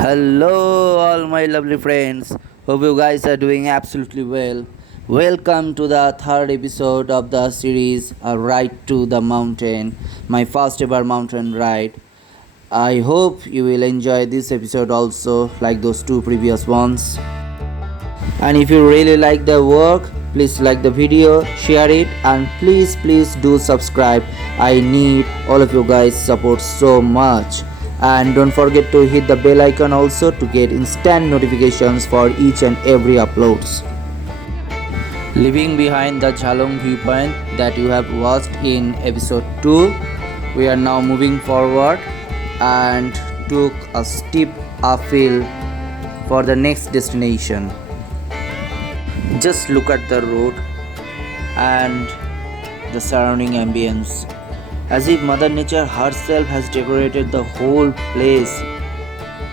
Hello, all my lovely friends. Hope you guys are doing absolutely well. Welcome to the third episode of the series A Ride to the Mountain, my first ever mountain ride. I hope you will enjoy this episode also, like those two previous ones. And if you really like the work, please like the video, share it, and please do subscribe. I need all of you guys support so much. And don't forget to hit the bell icon also to get instant notifications for each and every uploads. Leaving behind the Jhalong viewpoint that you have watched in episode 2, we are now moving forward and took a steep uphill for the next destination. Just look at the road and the surrounding ambience, as if Mother Nature herself has decorated the whole place.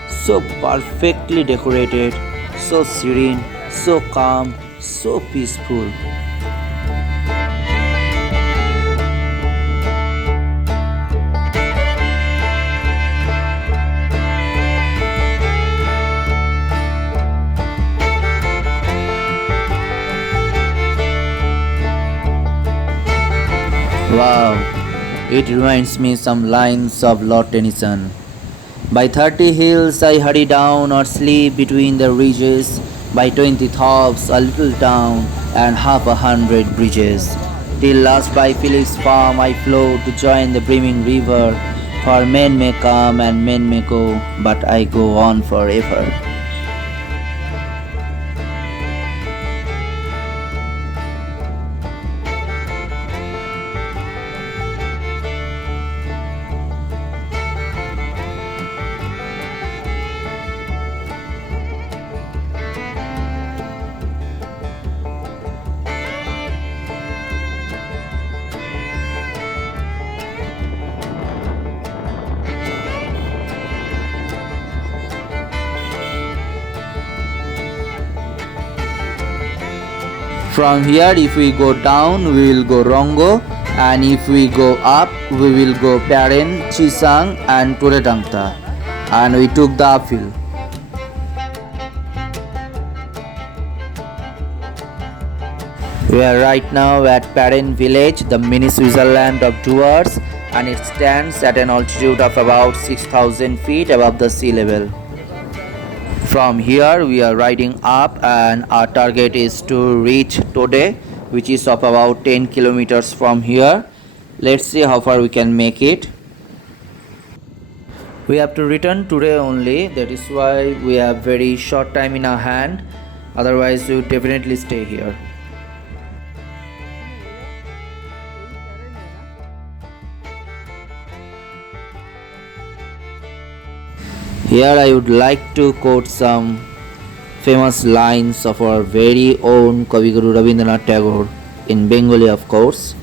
So perfectly decorated, so serene, so calm, so peaceful. Wow, it reminds me some lines of Lord Tennyson. By 30 hills I hurry down or sleep between the ridges, by 20 tops a little town and half a hundred bridges. Till last by Philip's farm I flow to join the brimming river, for men may come and men may go, but I go on forever. From here, if we go down, we will go Rongo, and if we go up, we will go Paren, Chisang, and Turetangta. And we took the uphill. We are right now at Paren village, the mini Switzerland of Duars, and it stands at an altitude of about 6,000 feet above the sea level. From here we are riding up and our target is to reach Tode, which is of about 10 kilometers from here. Let's see how far we can make it. We have to return today only, that is why we have very short time in our hand, otherwise we would definitely stay here. Here I would like to quote some famous lines of our very own Kavi Guru Rabindranath Tagore in Bengali, of course.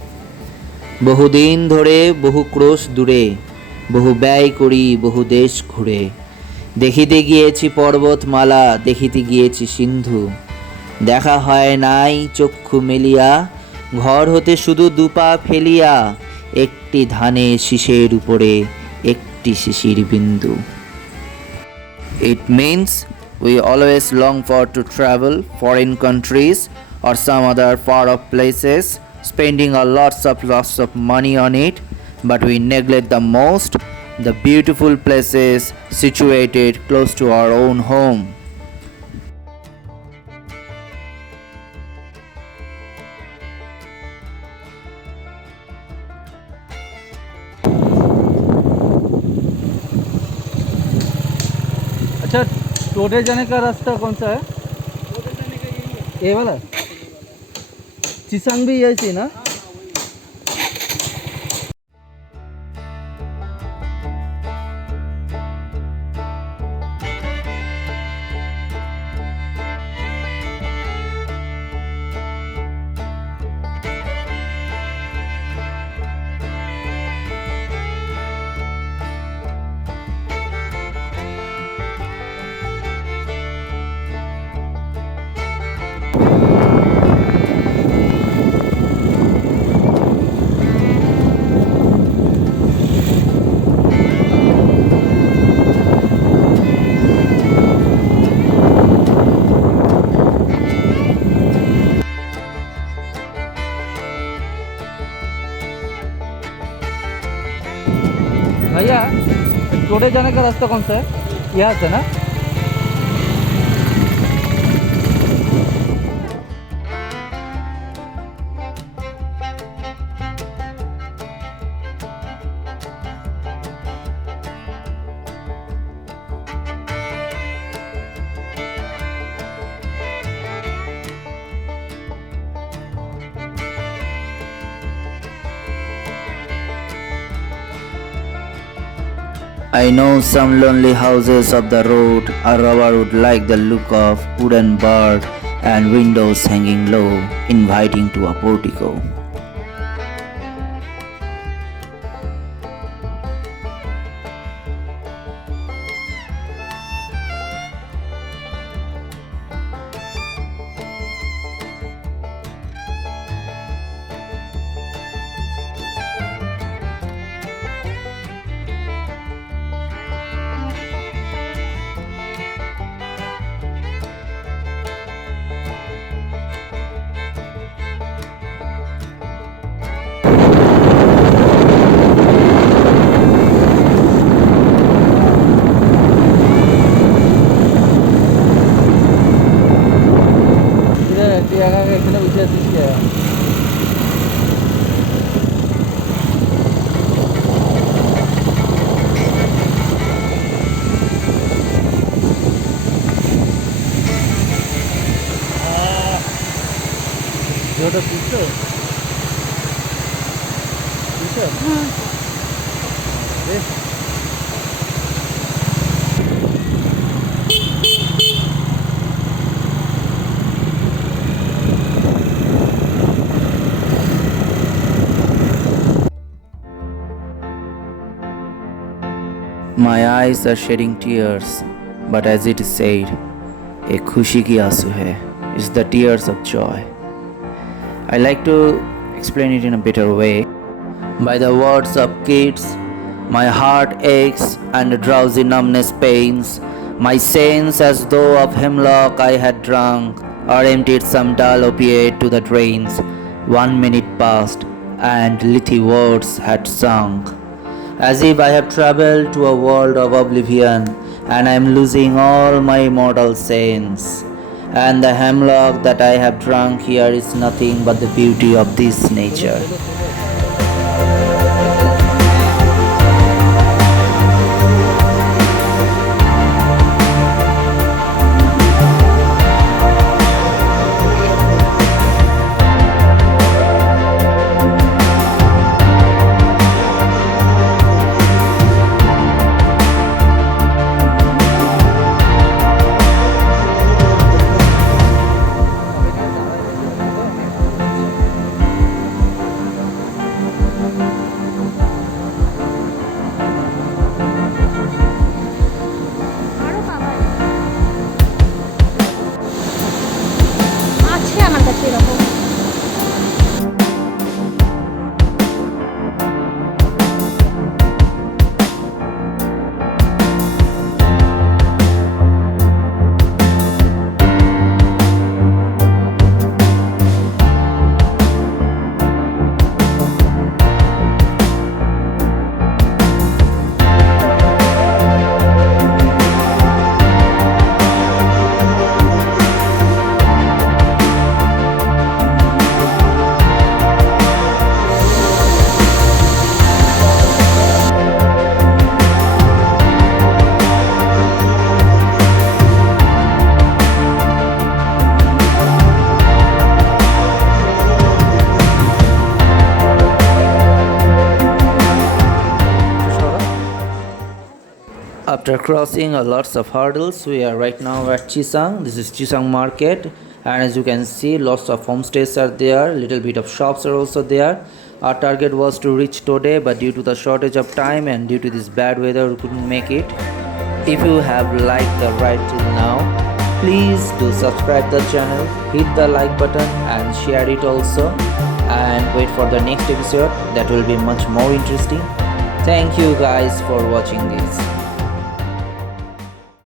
বহুদিন ধরে বহু ক্রোশ দূরে বহু ব্যয় করি বহু দেশ ঘুরে দেখিতে গিয়েছি পর্বতমালা দেখিতে গিয়েছি সিন্ধু দেখা হয় নাই চক্ষু মেলিয়া ঘর হতে শুধু দুপা ফেলিয়া একটি ধানের শীষের উপরে একটি শিশির বিন্দু. It means we always long for to travel foreign countries or some other far off places, spending a lots of money on it, but we neglect the most the beautiful places situated close to our own home. अच्छा, टोडे जाने का रास्ता कौन सा है? टोडे जाने का यही है, ये वाला चिसंग भी यही थी ना? जाने का रास्ता कौन सा है? यहाँ से ना? I know some lonely houses of the road a robber would like the look of wooden bird and windows hanging low, inviting to a portico. এখানে বসে আছিস কে? ভিডিওটা তুলছো? বেশ। My eyes are shedding tears, but as it is said, "A khushi ki aasu hai," is the tears of joy. I like to explain it in a better way. By the words of kids, my heart aches and drowsy numbness pains. My sense as though of hemlock I had drunk, or emptied some dull opiate to the drains. 1 minute passed, and lithy words had sunk. As if I have travelled to a world of oblivion, and I am losing all my mortal sense. And the hemlock that I have drunk here is nothing but the beauty of this nature. আরো পাওয়া যায়। আছে আমার কাছে এরকম। After crossing lots of hurdles, we are right now at Chisang. This is Chisang market, and as you can see, lots of homestays are there. Little bit of shops are also there. Our target was to reach today, but due to the shortage of time and due to this bad weather, we couldn't make it. If you have liked the ride till now, please do subscribe the channel, hit the like button and share it also, and wait for the next episode that will be much more interesting. Thank you guys for watching this.